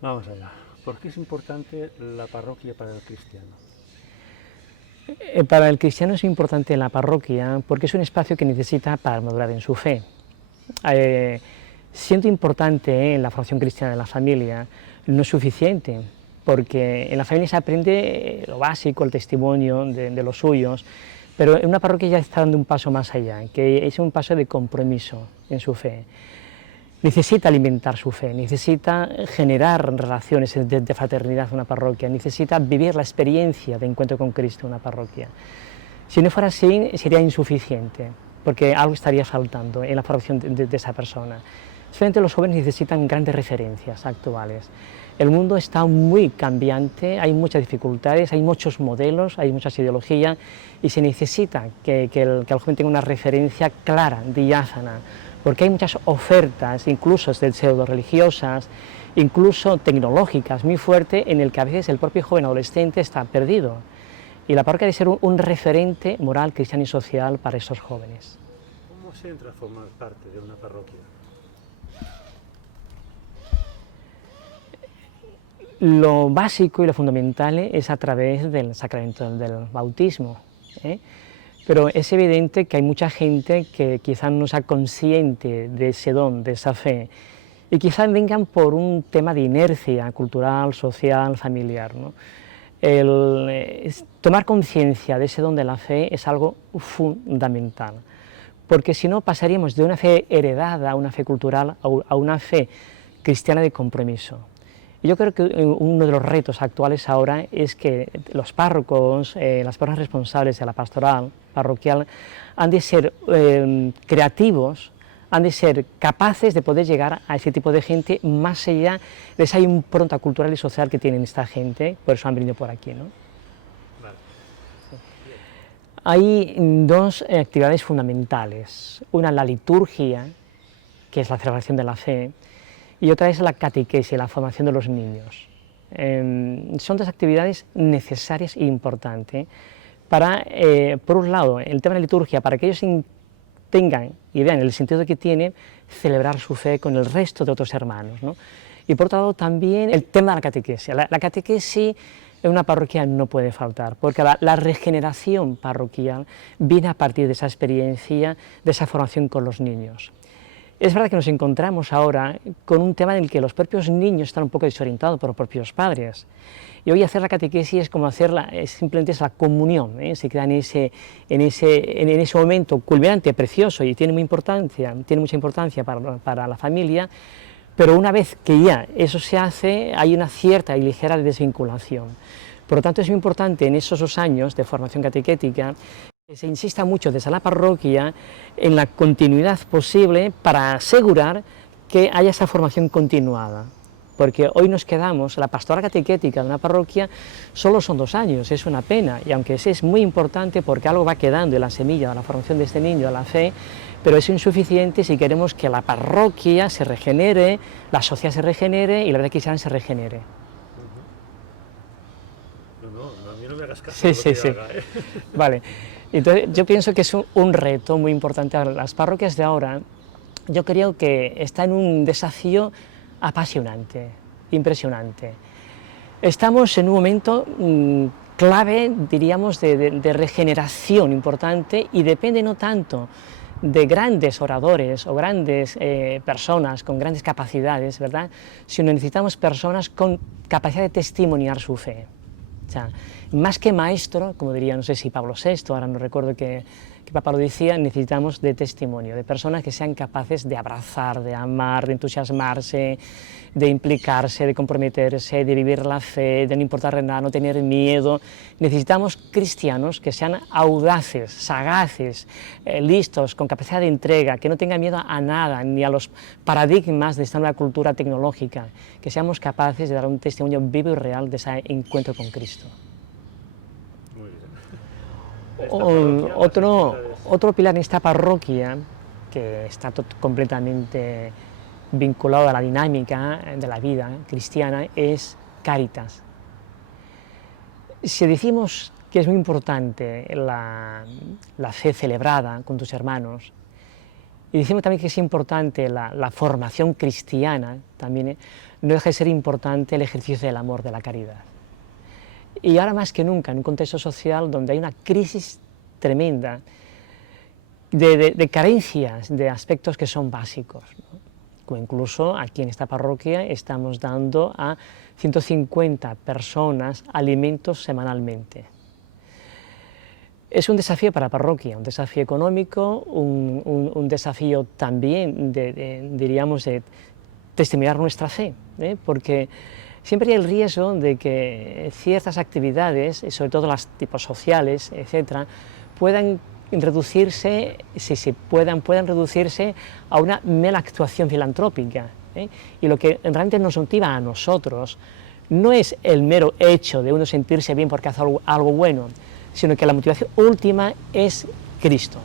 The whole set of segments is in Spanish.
Vamos allá. ¿Por qué es importante la parroquia para el cristiano? Para el cristiano es importante la parroquia porque es un espacio que necesita para madurar en su fe. Eh, Siendo importante la formación cristiana de la familia, no es suficiente, porque en la familia se aprende lo básico, el testimonio de los suyos, pero en una parroquia ya está dando un paso más allá, que es un paso de compromiso en su fe. Necesita alimentar su fe, necesita generar relaciones de fraternidad en una parroquia, necesita vivir la experiencia de encuentro con Cristo en una parroquia. Si no fuera así, sería insuficiente, porque algo estaría faltando en la formación de esa persona. Especialmente los jóvenes necesitan grandes referencias actuales. El mundo está muy cambiante, hay muchas dificultades, hay muchos modelos, hay muchas ideologías y se necesita que el joven tenga una referencia clara, diáfana, porque hay muchas ofertas, incluso de pseudo-religiosas, incluso tecnológicas, muy fuertes, en el que a veces el propio joven adolescente está perdido. Y la parroquia debe ser un referente moral, cristiano y social para esos jóvenes. ¿Cómo se entra a formar parte de una parroquia? Lo básico y lo fundamental es a través del sacramento del bautismo, ¿eh? Pero es evidente que hay mucha gente que quizás no sea consciente de ese don, de esa fe, y quizás vengan por un tema de inercia cultural, social, familiar, ¿no? Tomar conciencia de ese don de la fe es algo fundamental, porque si no pasaríamos de una fe heredada a una fe cultural a una fe cristiana de compromiso. Y yo creo que uno de los retos actuales ahora es que los párrocos, las personas responsables de la pastoral parroquial, han de ser creativos, han de ser capaces de poder llegar a ese tipo de gente más allá de esa impronta cultural y social que tienen esta gente, por eso han venido por aquí, ¿no? Vale. Hay dos actividades fundamentales, una la liturgia, que es la celebración de la fe, y otra es la catequesis, la formación de los niños. Son dos actividades necesarias e importantes para, por un lado, el tema de la liturgia, para que ellos tengan y vean el sentido que tiene celebrar su fe con el resto de otros hermanos, ¿no? Y por otro lado también el tema de la catequesis. La catequesis en una parroquia no puede faltar, porque la regeneración parroquial viene a partir de esa experiencia, de esa formación con los niños. Es verdad que nos encontramos ahora con un tema en el que los propios niños están un poco desorientados por los propios padres. Y hoy hacer la catequesis es como hacerla, simplemente es la comunión, ¿eh? Se queda en ese momento culminante, precioso, y tiene mucha importancia para la familia, pero una vez que ya eso se hace, hay una cierta y ligera desvinculación. Por lo tanto, es muy importante en esos 2 años de formación catequética que se insista mucho desde la parroquia en la continuidad posible para asegurar que haya esa formación continuada. Porque hoy nos quedamos, la pastoral catequética de una parroquia solo son 2 años, es una pena, y aunque es muy importante porque algo va quedando en la semilla de la formación de este niño, a la fe, pero es insuficiente si queremos que la parroquia se regenere, la sociedad se regenere y la vida cristiana se regenere. No, a mí no me hagas caso Sí, de lo que sí, sí. haga, ¿eh? Vale. Entonces, yo pienso que es un reto muy importante. Ahora, las parroquias de ahora, yo creo que está en un desafío apasionante, impresionante. Estamos en un momento clave, diríamos, de regeneración importante y depende no tanto de grandes oradores o grandes personas con grandes capacidades, ¿verdad?, sino necesitamos personas con capacidad de testimoniar su fe. O sea, más que maestro, como diría, no sé si Pablo VI, ahora no recuerdo que Papa lo decía, necesitamos de testimonio, de personas que sean capaces de abrazar, de amar, de entusiasmarse, de implicarse, de comprometerse, de vivir la fe, de no importar nada, no tener miedo. Necesitamos cristianos que sean audaces, sagaces, listos, con capacidad de entrega, que no tengan miedo a nada, ni a los paradigmas de esta nueva cultura tecnológica, que seamos capaces de dar un testimonio vivo y real de ese encuentro con Cristo. Muy bien. Otro pilar en esta parroquia, que está completamente vinculado a la dinámica de la vida cristiana, es Cáritas. Si decimos que es muy importante la fe celebrada con tus hermanos, Y decimos también que es importante la formación cristiana, también no deja de ser importante el ejercicio del amor, de la caridad. Y ahora más que nunca, en un contexto social donde hay una crisis tremenda de carencias de aspectos que son básicos, ¿no? Como incluso aquí en esta parroquia estamos dando a 150 personas alimentos semanalmente. Es un desafío para la parroquia, un desafío económico, un desafío también diríamos, de testimoniar nuestra fe, porque siempre hay el riesgo de que ciertas actividades, sobre todo las tipos sociales, etcétera, puedan reducirse, puedan reducirse a una mera actuación filantrópica, y lo que realmente nos motiva a nosotros no es el mero hecho de uno sentirse bien porque hace algo bueno, sino que la motivación última es Cristo.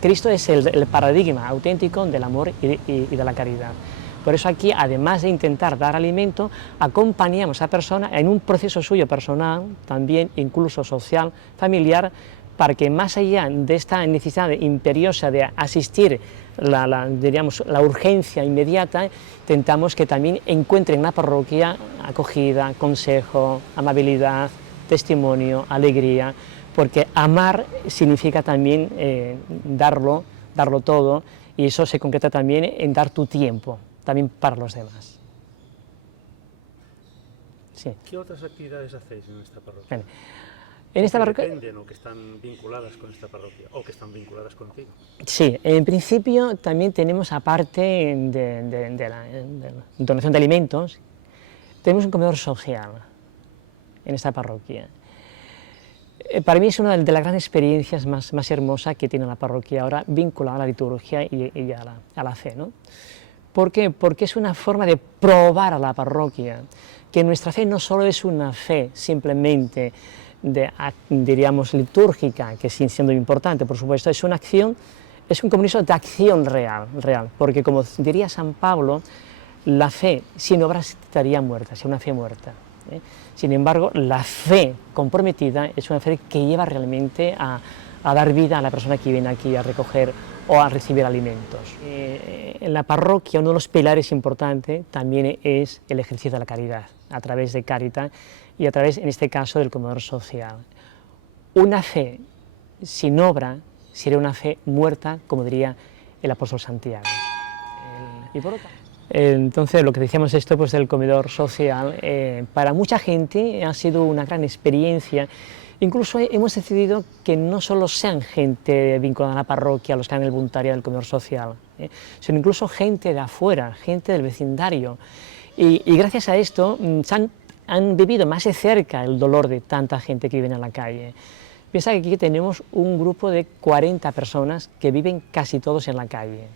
Cristo es el paradigma auténtico del amor y de la caridad. Por eso aquí, además de intentar dar alimento, acompañamos a la persona en un proceso suyo personal, también incluso social, familiar, para que más allá de esta necesidad imperiosa de asistir diríamos, la urgencia inmediata, intentamos que también encuentren en la parroquia acogida, consejo, amabilidad, testimonio, alegría, porque amar significa también darlo todo, y eso se concreta también en dar tu tiempo, también para los demás. Sí. ¿Qué otras actividades hacéis en esta parroquia? Bueno, en esta parroquia dependen o que están vinculadas con esta parroquia, o que están vinculadas contigo. Sí, en principio también tenemos, aparte de la donación de alimentos, tenemos un comedor social en esta parroquia. Para mí es una de las grandes experiencias más hermosas que tiene la parroquia ahora, vinculada a la liturgia y a la fe, ¿no? ¿Por qué? Porque es una forma de probar a la parroquia que nuestra fe no solo es una fe simplemente diríamos litúrgica, que sigue siendo importante, por supuesto, es una acción, es un compromiso de acción real, porque como diría San Pablo, la fe sin obras estaría muerta, es una fe muerta. Sin embargo, la fe comprometida es una fe que lleva realmente a dar vida a la persona que viene aquí a recoger o a recibir alimentos. En la parroquia uno de los pilares importantes también es el ejercicio de la caridad, a través de Caritas y a través, en este caso, del comedor social. Una fe sin obra sería una fe muerta, como diría el apóstol Santiago. Y por otra. Entonces, lo que decíamos esto pues, del comedor social, para mucha gente ha sido una gran experiencia. Incluso hemos decidido que no solo sean gente vinculada a la parroquia, los que hagan el voluntariado del comedor social, sino incluso gente de afuera, gente del vecindario. Y gracias a esto han vivido más de cerca el dolor de tanta gente que vive en la calle. Piensa que aquí tenemos un grupo de 40 personas que viven casi todos en la calle.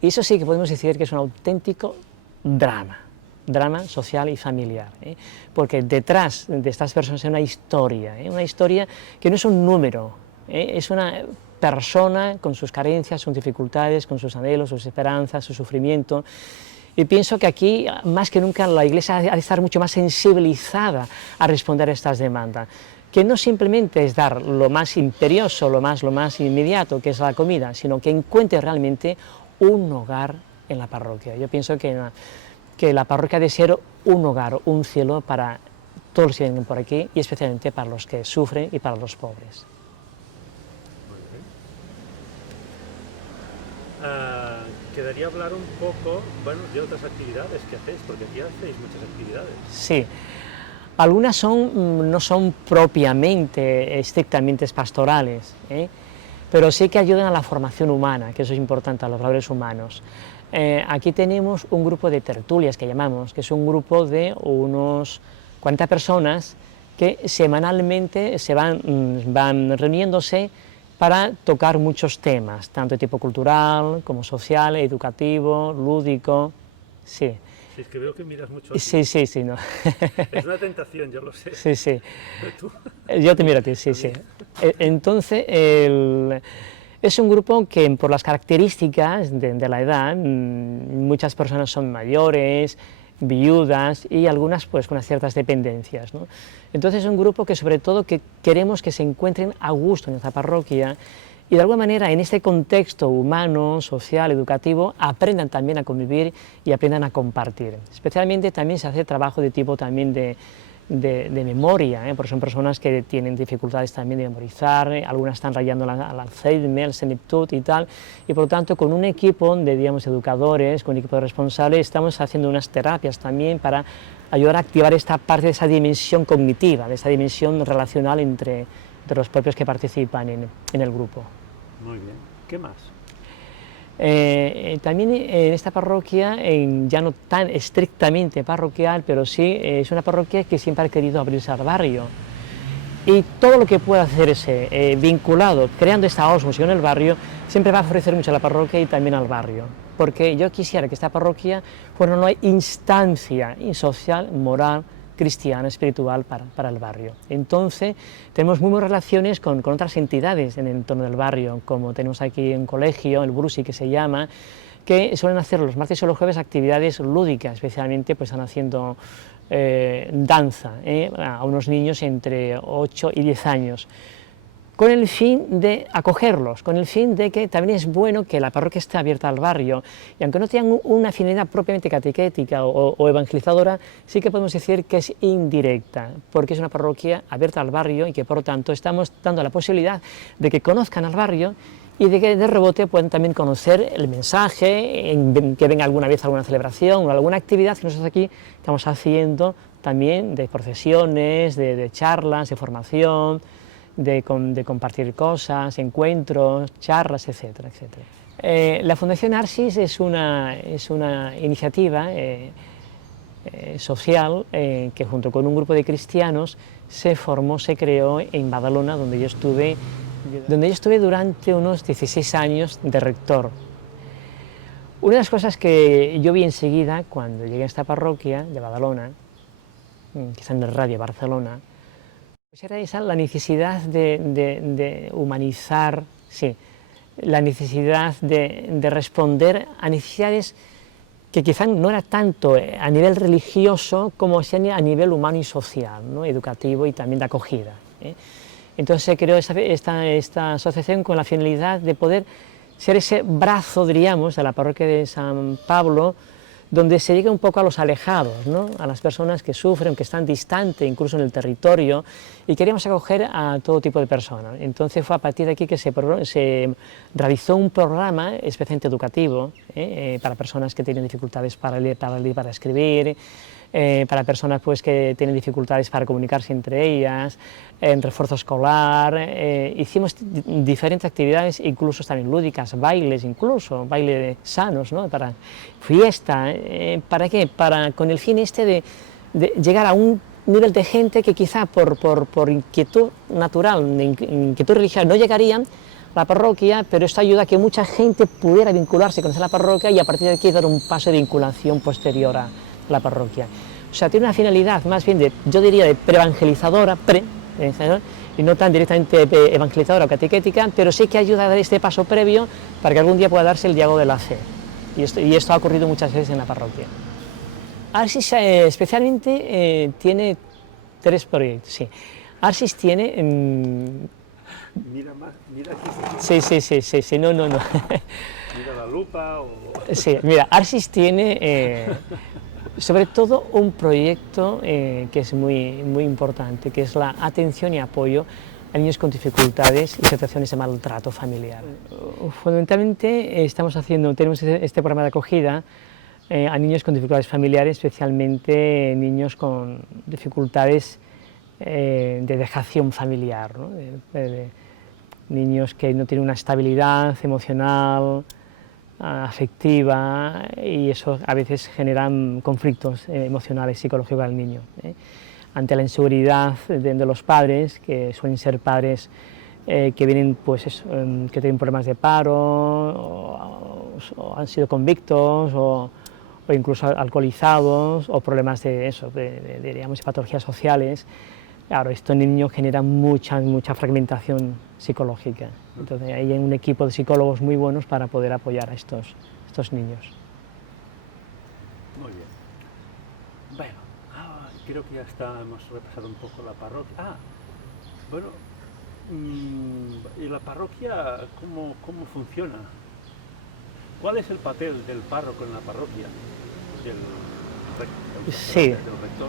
Y eso sí que podemos decir que es un auténtico drama social y familiar, porque detrás de estas personas hay una historia que no es un número, es una persona con sus carencias, sus dificultades, con sus anhelos, sus esperanzas, su sufrimiento. Y pienso que aquí, más que nunca, la Iglesia ha de estar mucho más sensibilizada a responder a estas demandas, que no simplemente es dar lo más imperioso, lo más inmediato, que es la comida, sino que encuentre realmente un hogar en la parroquia. Yo pienso que la parroquia ha de ser un hogar, un cielo para todos los que vienen por aquí, y especialmente para los que sufren y para los pobres. Quedaría hablar un poco, bueno, de otras actividades que hacéis, porque aquí hacéis muchas actividades. Sí, algunas no son propiamente, estrictamente pastorales, pero sí que ayudan a la formación humana, que eso es importante, a los valores humanos. Aquí tenemos un grupo de tertulias, que llamamos, que es un grupo de unos 40 personas que semanalmente se van reuniéndose para tocar muchos temas, tanto de tipo cultural, como social, educativo, lúdico, sí. Sí, es que veo que miras mucho a ti. Sí, no. Es una tentación, yo lo sé. Sí. ¿Tú? Yo te miro a ti, sí. Entonces, es un grupo que por las características de la edad, muchas personas son mayores, viudas y algunas pues con ciertas dependencias, ¿no? Entonces es un grupo que sobre todo que queremos que se encuentren a gusto en nuestra parroquia y de alguna manera en este contexto humano, social, educativo, aprendan también a convivir y aprendan a compartir. Especialmente también se hace trabajo de tipo también de memoria, porque son personas que tienen dificultades también de memorizar, algunas están rayando al Alzheimer, al senectut y tal, y por lo tanto con un equipo de, digamos, educadores, con un equipo de responsables, estamos haciendo unas terapias también para ayudar a activar esta parte de esa dimensión cognitiva, de esa dimensión relacional entre los propios que participan en el grupo. Muy bien. ¿Qué más? También en esta parroquia, ya no tan estrictamente parroquial, pero sí es una parroquia que siempre ha querido abrirse al barrio. Y todo lo que pueda hacerse vinculado, creando esta ósmosis en el barrio, siempre va a favorecer mucho a la parroquia y también al barrio. Porque yo quisiera que esta parroquia fuera una instancia social, moral, cristiana, espiritual para el barrio. Entonces, tenemos muy buenas relaciones con otras entidades en el entorno del barrio, como tenemos aquí un colegio, el Brusi que se llama, que suelen hacer los martes o los jueves actividades lúdicas, especialmente pues están haciendo danza a unos niños entre 8 y 10 años, con el fin de acogerlos, con el fin de que también es bueno que la parroquia esté abierta al barrio, y aunque no tengan una finalidad propiamente catequética o evangelizadora, sí que podemos decir que es indirecta, porque es una parroquia abierta al barrio y que por lo tanto estamos dando la posibilidad de que conozcan al barrio y de que de rebote puedan también conocer el mensaje, que venga alguna vez a alguna celebración o alguna actividad que nosotros aquí estamos haciendo también de procesiones, de charlas, de formación, de compartir cosas, encuentros, charlas, etcétera, etcétera. La Fundación Arsis es una iniciativa social que junto con un grupo de cristianos se formó, se creó en Badalona, donde yo estuve durante unos 16 años de rector. Una de las cosas que yo vi enseguida cuando llegué a esta parroquia de Badalona, que está en el Radio Barcelona, pues era esa la necesidad de humanizar, sí, la necesidad de responder a necesidades que quizá no era tanto a nivel religioso como a nivel humano y social, ¿no? Educativo y también de acogida. Entonces se creó esta asociación con la finalidad de poder ser ese brazo, diríamos, de la parroquia de San Pablo, donde se llega un poco a los alejados, ¿no? A las personas que sufren, que están distantes, incluso en el territorio, y queríamos acoger a todo tipo de personas. Entonces fue a partir de aquí que se realizó un programa especialmente educativo para personas que tienen dificultades para leer, para escribir, para personas pues, que tienen dificultades para comunicarse entre ellas, en refuerzo escolar. Hicimos diferentes actividades, incluso también lúdicas, bailes incluso, bailes sanos, ¿no? Para fiesta. ¿Para qué? Con el fin de llegar a un nivel de gente que quizá por inquietud natural, inquietud religiosa, no llegarían a la parroquia, pero esto ayuda a que mucha gente pudiera vincularse con la parroquia y a partir de aquí dar un paso de vinculación posterior a la parroquia. O sea, tiene una finalidad más bien yo diría de preevangelizadora, y no tan directamente evangelizadora o catequética, pero sí que ayuda a dar este paso previo para que algún día pueda darse el diálogo de la fe. Y esto ha ocurrido muchas veces en la parroquia. Arsis especialmente tiene 3 proyectos, sí. Arsis tiene... Mira aquí. Sí, no. Mira la lupa o... Sí, mira, Arsis tiene sobre todo un proyecto que es muy importante, que es la atención y apoyo a niños con dificultades y situaciones de maltrato familiar. Fundamentalmente tenemos este programa de acogida a niños con dificultades familiares, especialmente niños con dificultades de dejación familiar, ¿no? Niños que no tienen una estabilidad emocional, afectiva, y eso a veces generan conflictos emocionales, psicológicos al niño. Ante la inseguridad de los padres, que suelen ser padres que vienen, pues que tienen problemas de paro, o han sido convictos, o incluso alcoholizados, o problemas de patologías sociales. Claro, esto en el niño genera mucha fragmentación psicológica. Entonces hay un equipo de psicólogos muy buenos para poder apoyar a estos niños. Muy bien. Bueno, creo que ya hemos repasado un poco la parroquia. Bueno, ¿Y la parroquia cómo funciona? ¿Cuál es el papel del párroco en la parroquia? Sí. Del rector.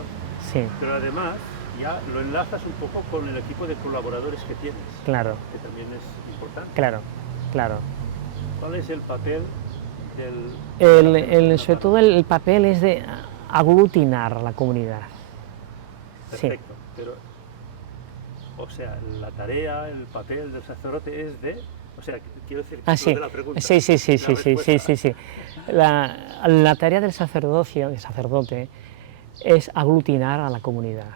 Sí, Pero además ya lo enlazas un poco con el equipo de colaboradores que tienes, claro, que también es importante. claro, claro. ¿Cuál es el papel del Sobre todo el papel es de aglutinar a la comunidad. Sí. Perfecto, pero, o sea, la tarea, el papel del sacerdote es de, o sea, quiero decir, Ah, lo sí. de la pregunta. Sí, sí, sí, la sí, sí, sí, respuesta. sí, sí. La tarea del sacerdote, es aglutinar a la comunidad,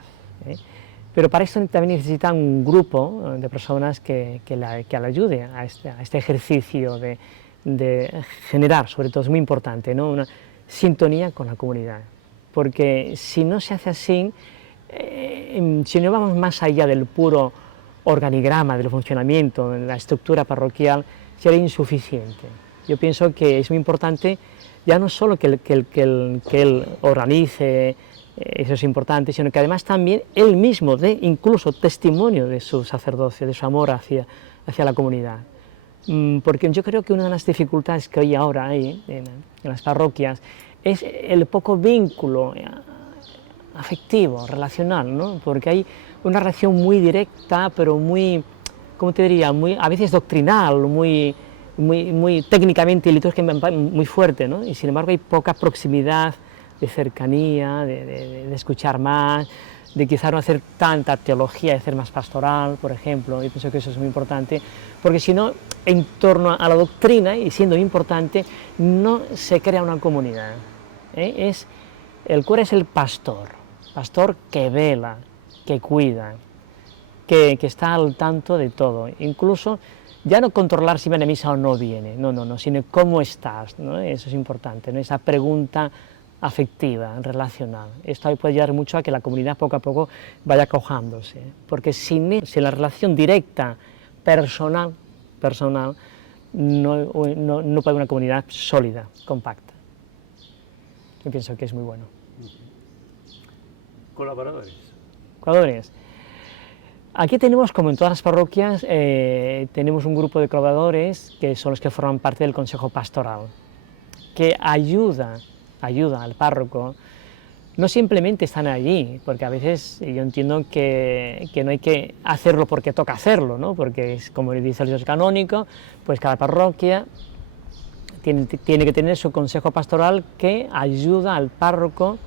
¿eh? Pero para eso también necesita un grupo de personas que le ayude a este ejercicio de generar, sobre todo es muy importante, ¿no? Una sintonía con la comunidad, porque si no se hace así, si no vamos más allá del puro organigrama, del funcionamiento, de la estructura parroquial, sería insuficiente. Yo pienso que es muy importante ya no solo que él organice, eso es importante, sino que además también él mismo dé incluso testimonio de su sacerdocio, de su amor hacia la comunidad. Porque yo creo que una de las dificultades que hoy ahora hay en las parroquias es el poco vínculo afectivo, relacional, ¿no? Porque hay una relación muy directa, pero muy, ¿cómo te diría?, a veces doctrinal, muy técnicamente y litúrgicamente muy fuerte, ¿no? Y sin embargo hay poca proximidad, de cercanía, de escuchar más, de quizá no hacer tanta teología, de hacer más pastoral, por ejemplo. Yo pienso que eso es muy importante, porque si no, en torno a la doctrina, y siendo importante, no se crea una comunidad, ¿eh? El cura es el pastor que vela, que cuida, que está al tanto de todo, incluso ya no controlar si viene a misa o no viene, no, sino cómo estás, ¿no? Eso es importante, ¿no? Esa pregunta afectiva, relacional. Esto puede ayudar mucho a que la comunidad poco a poco vaya cojándose, porque sin la relación directa, personal, no puede haber una comunidad sólida, compacta. Yo pienso que es muy bueno. Colaboradores. Colaboradores. Aquí tenemos, como en todas las parroquias, tenemos un grupo de colaboradores que son los que forman parte del consejo pastoral, que ayuda al párroco. No simplemente están allí, porque a veces yo entiendo que no hay que hacerlo porque toca hacerlo, ¿no? Porque es como dice el Dios canónico, pues cada parroquia tiene que tener su consejo pastoral que ayuda al párroco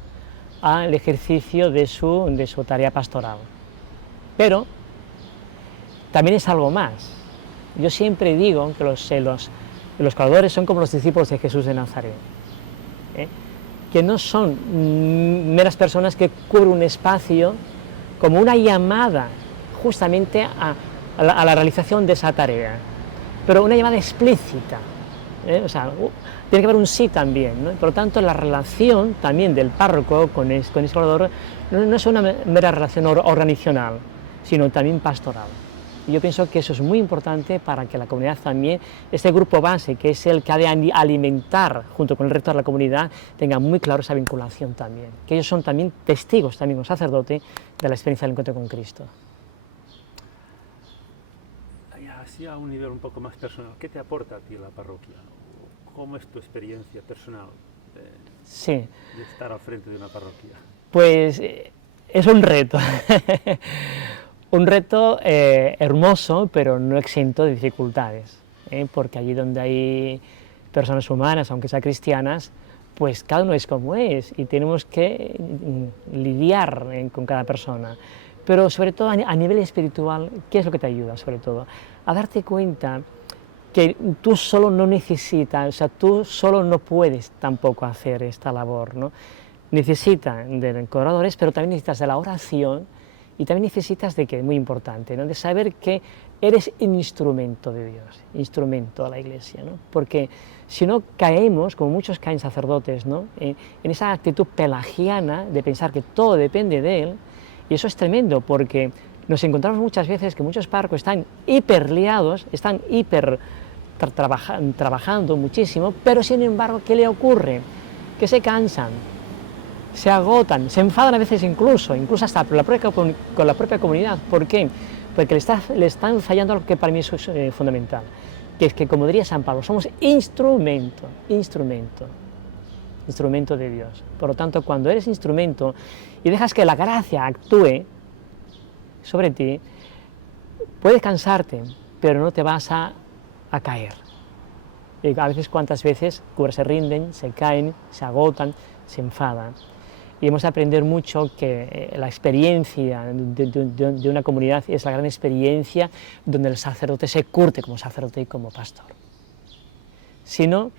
al ejercicio de su tarea pastoral. Pero también es algo más. Yo siempre digo que los colaboradores son como los discípulos de Jesús de Nazaret, ¿eh? Que no son meras personas que cubren un espacio como una llamada justamente a la realización de esa tarea, pero una llamada explícita, ¿eh? O sea, tiene que haber un sí también, ¿no? Por lo tanto, la relación también del párroco con ese colaborador no es una mera relación organizacional, sino también pastoral. Y yo pienso que eso es muy importante para que la comunidad también, este grupo base, que es el que ha de alimentar junto con el resto de la comunidad, tenga muy claro esa vinculación también, que ellos son también testigos, también como sacerdote, de la experiencia del encuentro con Cristo. Así a un nivel un poco más personal, ¿qué te aporta a ti la parroquia? ¿Cómo es tu experiencia personal de estar al frente de una parroquia? Pues es un reto. Un reto hermoso, pero no exento de dificultades, porque allí donde hay personas humanas, aunque sean cristianas, pues cada uno es como es y tenemos que lidiar con cada persona. Pero sobre todo a nivel espiritual, ¿qué es lo que te ayuda? Sobre todo a darte cuenta que tú solo no necesitas, o sea, tú solo no puedes tampoco hacer esta labor, ¿no? Necesitas de colaboradores, pero también necesitas de la oración. Y también necesitas de que, muy importante, ¿no? De saber que eres instrumento de Dios, instrumento de la Iglesia, ¿no? Porque si no caemos, como muchos caen sacerdotes, ¿no? En esa actitud pelagiana de pensar que todo depende de Él, y eso es tremendo, porque nos encontramos muchas veces que muchos párrocos están hiper liados, están trabajando muchísimo, pero sin embargo, ¿qué le ocurre? Que se cansan, se agotan, se enfadan a veces incluso hasta con la propia comunidad. ¿Por qué? porque le están fallando algo que para mí es fundamental, que es que, como diría San Pablo, somos instrumento de Dios. Por lo tanto, cuando eres instrumento y dejas que la gracia actúe sobre ti, puedes cansarte, pero no te vas a caer. Y a veces, ¿cuántas veces curas se rinden, se caen, se agotan, se enfadan? Y hemos de aprender mucho que la experiencia de una comunidad es la gran experiencia donde el sacerdote se curte como sacerdote y como pastor. Si no,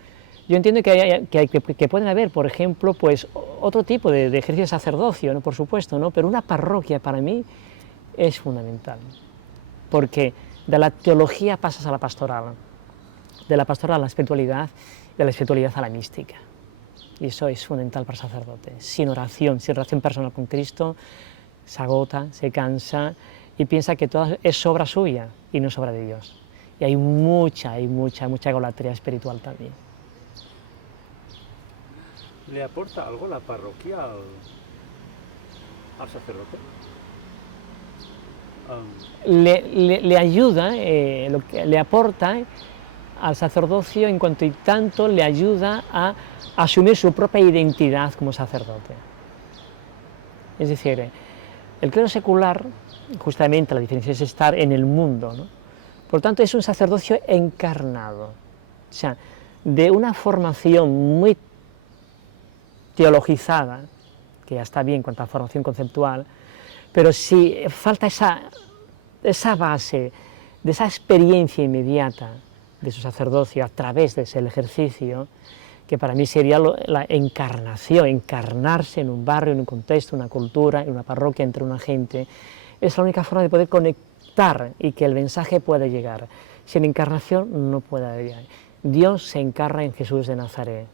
yo entiendo que pueden haber, por ejemplo, pues, otro tipo de ejercicio de sacerdocio, ¿no? Por supuesto, ¿no? Pero una parroquia para mí es fundamental, porque de la teología pasas a la pastoral, de la pastoral a la espiritualidad, de la espiritualidad a la mística. Y eso es fundamental para el sacerdote. Sin oración personal con Cristo, se agota, se cansa y piensa que todo es obra suya y no es obra de Dios. Y hay mucha egolatría espiritual también. ¿Le aporta algo la parroquia al sacerdote? Le ayuda, le aporta al sacerdocio en cuanto y tanto le ayuda a asumir su propia identidad como sacerdote. Es decir, el clero secular, justamente la diferencia es estar en el mundo, ¿no? Por lo tanto, es un sacerdocio encarnado, o sea, de una formación muy teologizada, que ya está bien en cuanto a formación conceptual, pero si falta esa base, de esa experiencia inmediata de su sacerdocio a través de ese ejercicio, que para mí sería la encarnación, encarnarse en un barrio, en un contexto, en una cultura, en una parroquia, entre una gente, es la única forma de poder conectar y que el mensaje pueda llegar. Sin encarnación no puede llegar. Dios se encarna en Jesús de Nazaret.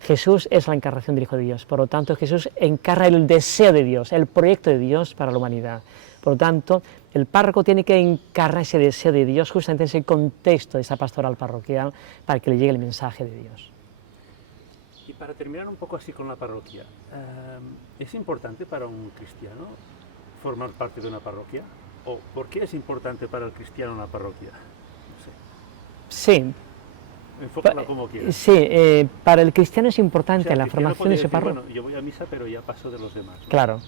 Jesús es la encarnación del Hijo de Dios, por lo tanto Jesús encarna el deseo de Dios, el proyecto de Dios para la humanidad. Por lo tanto, el párroco tiene que encarnar ese deseo de Dios justamente en ese contexto de esa pastoral parroquial para que le llegue el mensaje de Dios. Y para terminar un poco así con la parroquia, ¿es importante para un cristiano formar parte de una parroquia? ¿O por qué es importante para el cristiano una parroquia? No sé. Sí. Enfócala como quieras. Sí, para el cristiano es importante, o sea, la formación de su decir, parroquia. Bueno, yo voy a misa, pero ya paso de los demás, ¿no? Claro.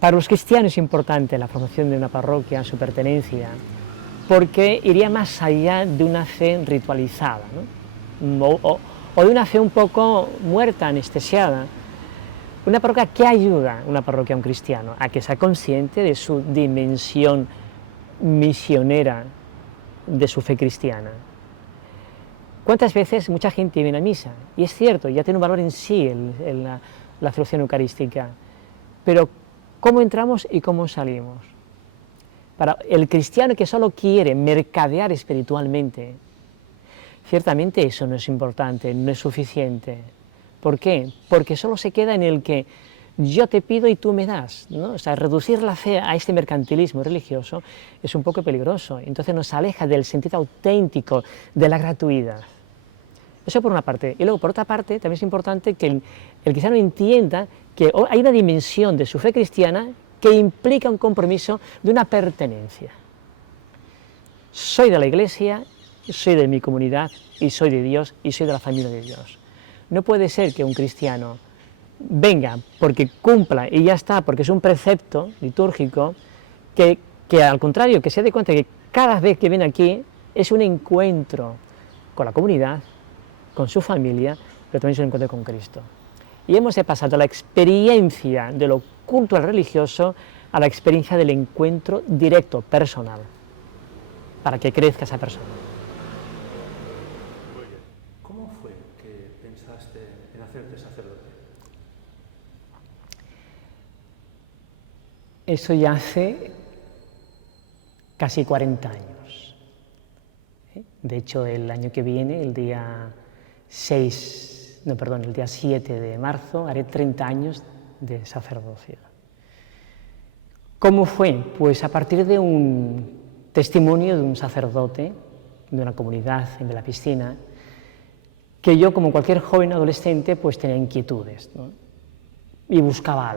Para los cristianos es importante la formación de una parroquia, su pertenencia, porque iría más allá de una fe ritualizada, ¿no? o de una fe un poco muerta, anestesiada. Una parroquia, ¿qué ayuda una parroquia a un cristiano? A que sea consciente de su dimensión misionera de su fe cristiana. ¿Cuántas veces mucha gente viene a misa? Y es cierto, ya tiene un valor en sí la celebración eucarística, pero ¿cómo entramos y cómo salimos? Para el cristiano que solo quiere mercadear espiritualmente, ciertamente eso no es importante, no es suficiente. ¿Por qué? Porque solo se queda en el que yo te pido y tú me das, ¿no? O sea, reducir la fe a este mercantilismo religioso es un poco peligroso, entonces nos aleja del sentido auténtico de la gratuidad. Eso por una parte. Y luego, por otra parte, también es importante que el cristiano entienda que hay una dimensión de su fe cristiana que implica un compromiso de una pertenencia. Soy de la Iglesia, soy de mi comunidad, y soy de Dios, y soy de la familia de Dios. No puede ser que un cristiano venga porque cumpla y ya está, porque es un precepto litúrgico, que al contrario, que se dé cuenta que cada vez que viene aquí es un encuentro con la comunidad, con su familia, pero también es un encuentro con Cristo. Y hemos de pasar de la experiencia de lo cultural religioso a la experiencia del encuentro directo, personal, para que crezca esa persona. ¿Cómo fue que pensaste en hacerte sacerdote? Eso ya hace casi 40 años. De hecho, el año que viene, el día 7 de marzo, haré 30 años de sacerdocio. ¿Cómo fue? Pues a partir de un testimonio de un sacerdote de una comunidad en la piscina, que yo, como cualquier joven adolescente, pues tenía inquietudes, ¿no? Y buscaba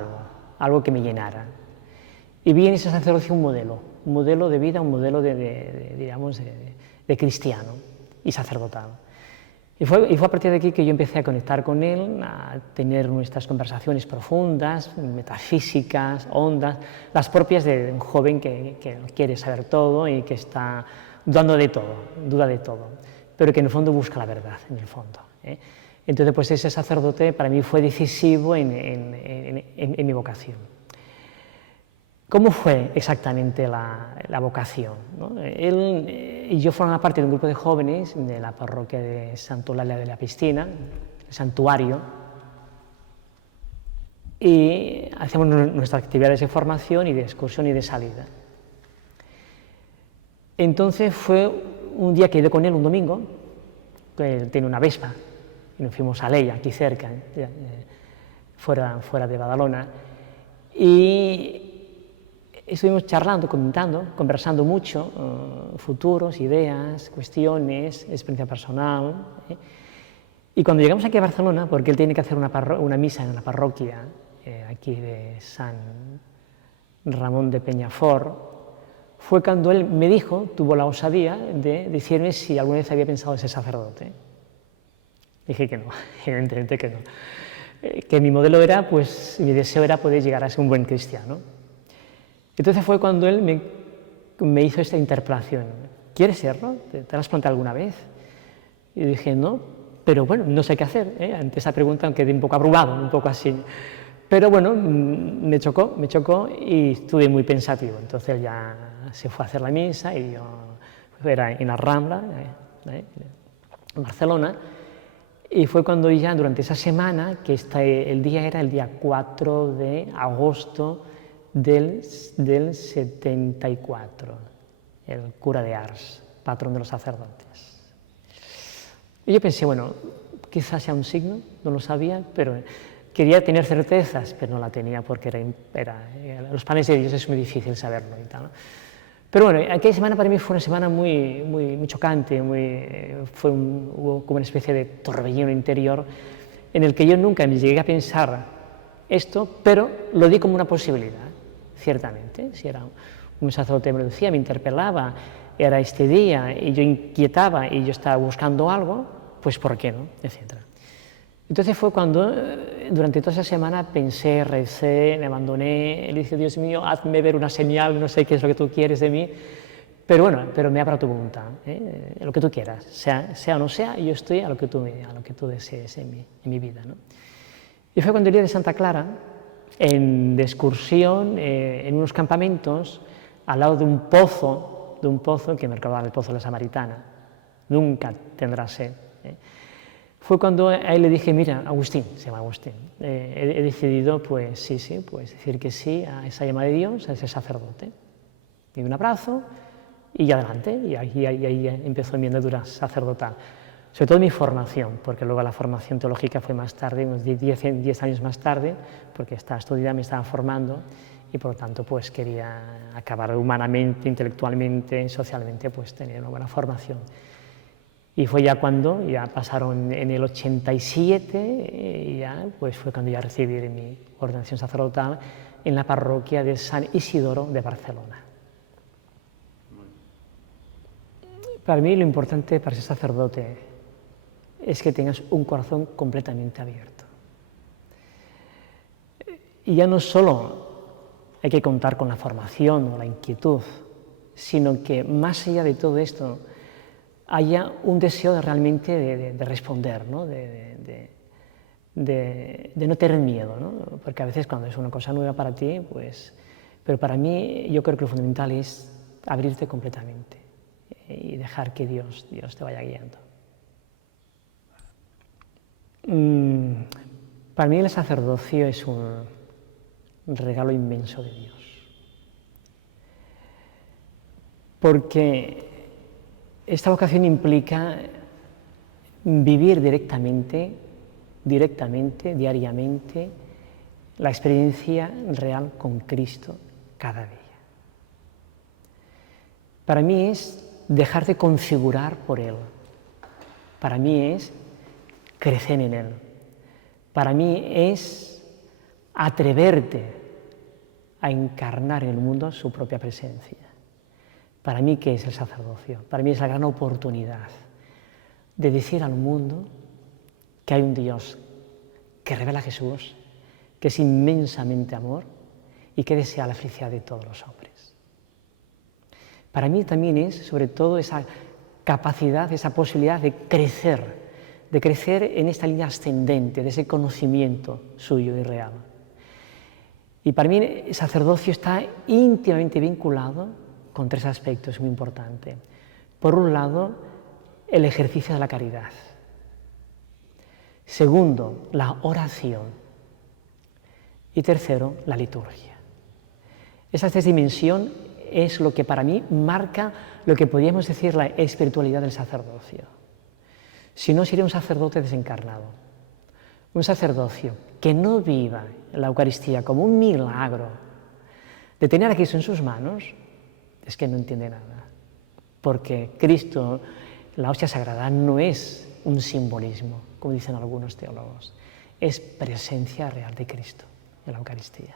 algo que me llenara. Y vi en ese sacerdocio un modelo de vida, un modelo digamos, de cristiano y sacerdotal. Y fue a partir de aquí que yo empecé a conectar con él, a tener nuestras conversaciones profundas, metafísicas, hondas, las propias de un joven que quiere saber todo y que está dudando de todo, duda de todo, pero que en el fondo busca la verdad, en el fondo. Entonces, pues ese sacerdote para mí fue decisivo en mi vocación. ¿Cómo fue exactamente la vocación, ¿no? Él y yo formaba parte de un grupo de jóvenes de la parroquia de Santa Eulalia de la Piscina, el santuario, y hacíamos nuestras actividades de formación y de excursión y de salida. Entonces fue un día que he ido con él, un domingo, que él tiene una Vespa, y nos fuimos a Leia, aquí cerca, fuera de Badalona, y estuvimos charlando, comentando, conversando mucho, futuros, ideas, cuestiones, experiencia personal. Y cuando llegamos aquí a Barcelona, porque él tiene que hacer una misa en la parroquia aquí de San Ramón de Peñafort, fue cuando él me dijo, tuvo la osadía de decirme si alguna vez había pensado en ser sacerdote. Dije que no, evidentemente que no. Que mi modelo era, pues, mi deseo era poder llegar a ser un buen cristiano. Entonces fue cuando él me hizo esta interpelación. ¿Quieres serlo? ¿Te lo has planteado alguna vez? Y dije, no, pero bueno, no sé qué hacer. Ante esa pregunta quedé un poco abrumado, un poco así. Pero bueno, me chocó y estuve muy pensativo. Entonces él ya se fue a hacer la misa y yo era en la Rambla, en Barcelona. Y fue cuando ya durante esa semana, que el día era el día 4 de agosto del 74, el cura de Ars, patrón de los sacerdotes. Y yo pensé, bueno, quizás sea un signo, no lo sabía, pero quería tener certezas, pero no la tenía porque los planes de Dios es muy difícil saberlo y tal, ¿no? Pero bueno, aquella semana para mí fue una semana muy chocante, hubo como una especie de torbellino interior en el que yo nunca me llegué a pensar esto, pero lo di como una posibilidad. Ciertamente, si era un sacerdote me lo decía, me interpelaba, era este día y yo inquietaba y yo estaba buscando algo, pues ¿por qué no? Etcétera. Entonces fue cuando durante toda esa semana pensé, recé, me abandoné, le dije, Dios mío, hazme ver una señal, no sé qué es lo que tú quieres de mí, pero bueno, pero me abra tu voluntad, lo que tú quieras, sea o no sea, yo estoy a lo que tú desees en mi vida, ¿no? Y fue cuando el día de Santa Clara, de excursión, en unos campamentos, al lado de un pozo que me recordaba el pozo de la Samaritana, nunca tendrá sed. Fue cuando a él le dije, mira, Agustín, se llama Agustín, he decidido, pues sí, pues decir que sí a esa llamada de Dios, a ese sacerdote. Y un abrazo y adelante, y ahí empezó mi andadura sacerdotal. Sobre todo mi formación, porque luego la formación teológica fue más tarde, unos 10 años más tarde, porque estaba estudiando, me estaba formando, y por lo tanto pues quería acabar humanamente, intelectualmente, socialmente, pues tener una buena formación. Y fue ya cuando, ya pasaron en el 87, y ya pues fue cuando ya recibí mi ordenación sacerdotal en la parroquia de San Isidoro de Barcelona. Para mí lo importante para ser sacerdote es que tengas un corazón completamente abierto. Y ya no solo hay que contar con la formación o la inquietud, sino que más allá de todo esto haya un deseo realmente de responder, ¿no? de no tener miedo, ¿no? Porque a veces cuando es una cosa nueva para ti, pues... Pero para mí yo creo que lo fundamental es abrirte completamente y dejar que Dios te vaya guiando. Para mí el sacerdocio es un regalo inmenso de Dios, porque esta vocación implica vivir directamente, diariamente, la experiencia real con Cristo cada día. Para mí es dejarte configurar por Él. Para mí es crecer en Él. Para mí es atreverte a encarnar en el mundo su propia presencia. Para mí, ¿qué es el sacerdocio? Para mí es la gran oportunidad de decir al mundo que hay un Dios que revela a Jesús, que es inmensamente amor y que desea la felicidad de todos los hombres. Para mí también es, sobre todo, esa capacidad, esa posibilidad de crecer en esta línea ascendente, de ese conocimiento suyo y real. Y para mí el sacerdocio está íntimamente vinculado con tres aspectos muy importantes. Por un lado, el ejercicio de la caridad. Segundo, la oración. Y tercero, la liturgia. Esa tres dimensión es lo que para mí marca lo que podríamos decir la espiritualidad del sacerdocio. Si no, sería un sacerdote desencarnado. Un sacerdocio que no viva la Eucaristía como un milagro de tener a Cristo en sus manos, es que no entiende nada. Porque Cristo, la hostia sagrada, no es un simbolismo, como dicen algunos teólogos, es presencia real de Cristo en la Eucaristía.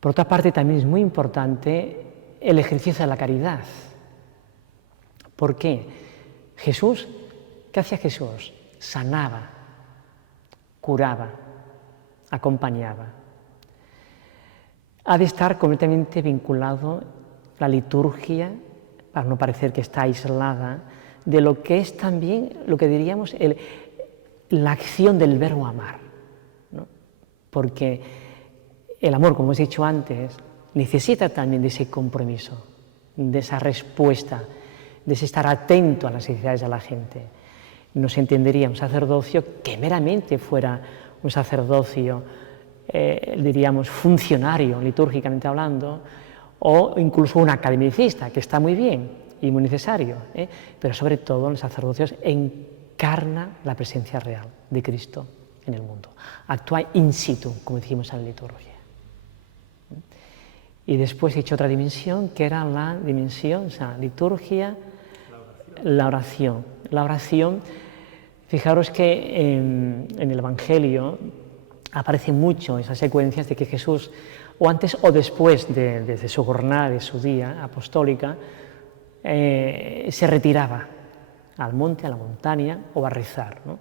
Por otra parte, también es muy importante el ejercicio de la caridad. ¿Por qué? Jesús, ¿qué hacía Jesús? Sanaba, curaba, acompañaba. Ha de estar completamente vinculado la liturgia, para no parecer que está aislada, de lo que es también, lo que diríamos, la acción del verbo amar, ¿no? Porque el amor, como os he dicho antes, necesita también de ese compromiso, de esa respuesta, de ese estar atento a las necesidades de la gente. No se entendería un sacerdocio que meramente fuera un sacerdocio, diríamos, funcionario, litúrgicamente hablando, o incluso un academicista, que está muy bien y muy necesario, pero sobre todo el sacerdocio encarna la presencia real de Cristo en el mundo. Actúa in situ, como dijimos en la liturgia. Y después he hecho otra dimensión, que era la dimensión, o sea, liturgia, la oración. La oración, fijaros que en el Evangelio aparecen mucho esas secuencias de que Jesús, o antes o después de su jornada, de su día apostólica, se retiraba al monte, a la montaña, o a rezar, ¿no?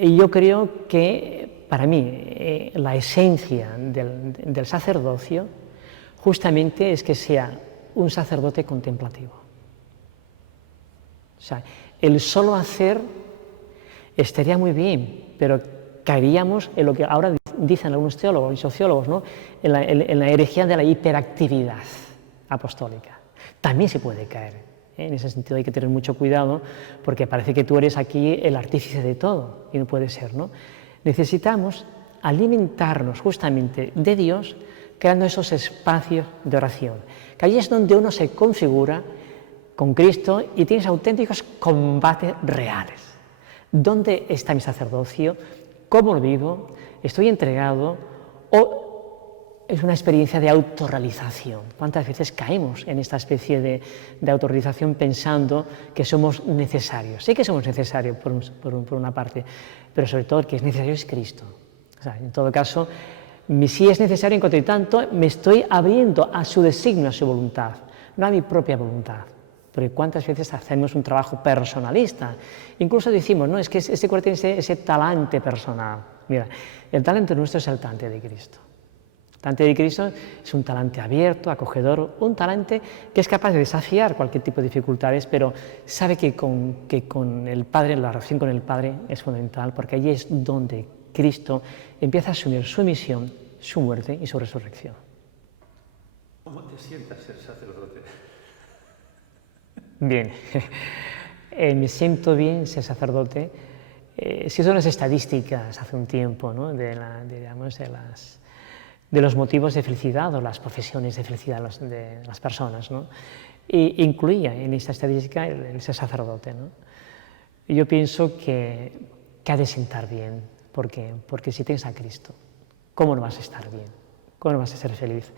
Y yo creo que, para mí, la esencia del sacerdocio justamente es que sea un sacerdote contemplativo. O sea, el solo hacer estaría muy bien, pero caeríamos en lo que ahora dicen algunos teólogos y sociólogos, ¿no? en la herejía de la hiperactividad apostólica. También se puede caer, ¿eh? En ese sentido hay que tener mucho cuidado, porque parece que tú eres aquí el artífice de todo, y no puede ser, ¿no? Necesitamos alimentarnos justamente de Dios, creando esos espacios de oración, que allí es donde uno se configura con Cristo y tienes auténticos combates reales. ¿Dónde está mi sacerdocio? ¿Cómo lo vivo? ¿Estoy entregado? ¿O es una experiencia de autorrealización? ¿Cuántas veces caemos en esta especie de autorrealización pensando que somos necesarios? Sí que somos necesarios por una parte, pero sobre todo el que es necesario es Cristo. O sea, en todo caso, si es necesario en cuanto y tanto, me estoy abriendo a su designio, a su voluntad, no a mi propia voluntad. Porque cuántas veces hacemos un trabajo personalista. Incluso decimos, no, es que ese cura tiene ese talante personal. Mira, el talento nuestro es el talante de Cristo. El talante de Cristo es un talante abierto, acogedor, un talante que es capaz de desafiar cualquier tipo de dificultades, pero sabe que con el Padre, la relación con el Padre es fundamental, porque allí es donde Cristo empieza a asumir su misión, su muerte y su resurrección. ¿Cómo te sientas ser sacerdote? Bien, me siento bien ser sacerdote. Se hizo unas estadísticas hace un tiempo, ¿no? de los motivos de felicidad o las profesiones de felicidad de las personas, ¿no? E incluía en esta estadística el ser sacerdote, ¿no? Y yo pienso que ha de sentar bien, porque si tienes a Cristo, ¿cómo no vas a estar bien? ¿Cómo no vas a ser feliz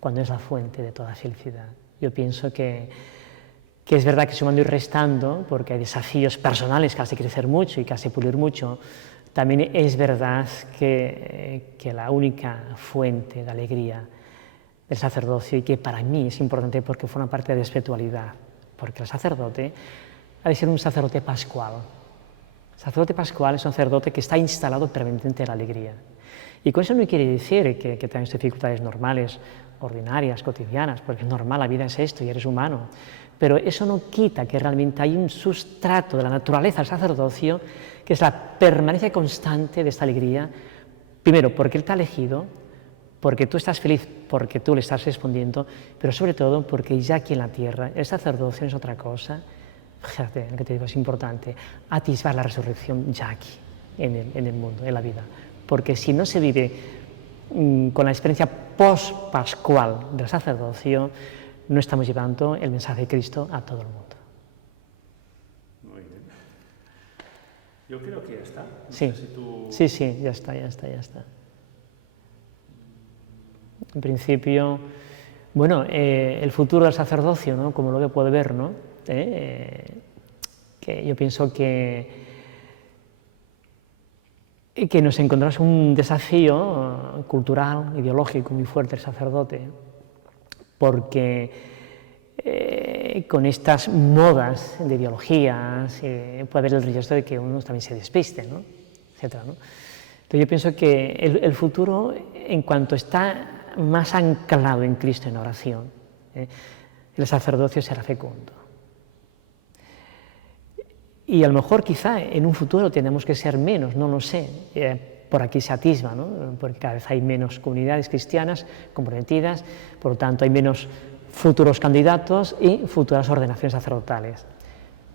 cuando es la fuente de toda felicidad? Yo pienso que es verdad que sumando y restando, porque hay desafíos personales que has de crecer mucho y que has de pulir mucho, también es verdad que la única fuente de alegría del sacerdocio, y que para mí es importante porque forma parte de la espiritualidad, porque el sacerdote ha de ser un sacerdote pascual. El sacerdote pascual es un sacerdote que está instalado permanentemente en la alegría. Y con eso no quiere decir que tengas dificultades normales, ordinarias, cotidianas, porque es normal, la vida es esto y eres humano. Pero eso no quita que realmente hay un sustrato de la naturaleza del sacerdocio, que es la permanencia constante de esta alegría, primero porque Él te ha elegido, porque tú estás feliz, porque tú le estás respondiendo, pero sobre todo porque ya aquí en la tierra el sacerdocio no es otra cosa, fíjate, lo que te digo es importante, atisbar la resurrección ya aquí, en el mundo, en la vida. Porque si no se vive con la experiencia post-pascual del sacerdocio, no estamos llevando el mensaje de Cristo a todo el mundo. Muy bien. Yo creo que ya está. No Sí, sé si tú... sí, ya está. En principio, bueno, el futuro del sacerdocio, ¿no? Como lo que puede ver, ¿no? Que yo pienso que nos encontramos un desafío cultural, ideológico muy fuerte el sacerdote, porque con estas modas de ideologías puede haber el riesgo de que uno también se despiste, ¿no? Etcétera, ¿no? Entonces yo pienso que el futuro, en cuanto está más anclado en Cristo en oración, el sacerdocio será fecundo. Y a lo mejor quizá en un futuro tenemos que ser menos, no lo sé, por aquí se atisba, ¿no? Porque cada vez hay menos comunidades cristianas comprometidas, por lo tanto hay menos futuros candidatos y futuras ordenaciones sacerdotales.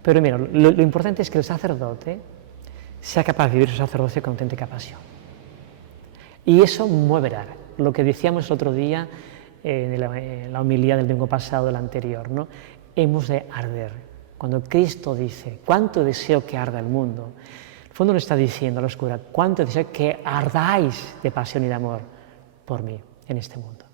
Pero mira, lo importante es que el sacerdote sea capaz de vivir su sacerdocio con auténtica pasión. Y eso moverá, lo que decíamos el otro día en la homilía del domingo pasado, del anterior, ¿no? Hemos de arder. Cuando Cristo dice, cuánto deseo que arda el mundo, en el fondo lo está diciendo a la oscura, cuánto deseo que ardáis de pasión y de amor por mí en este mundo.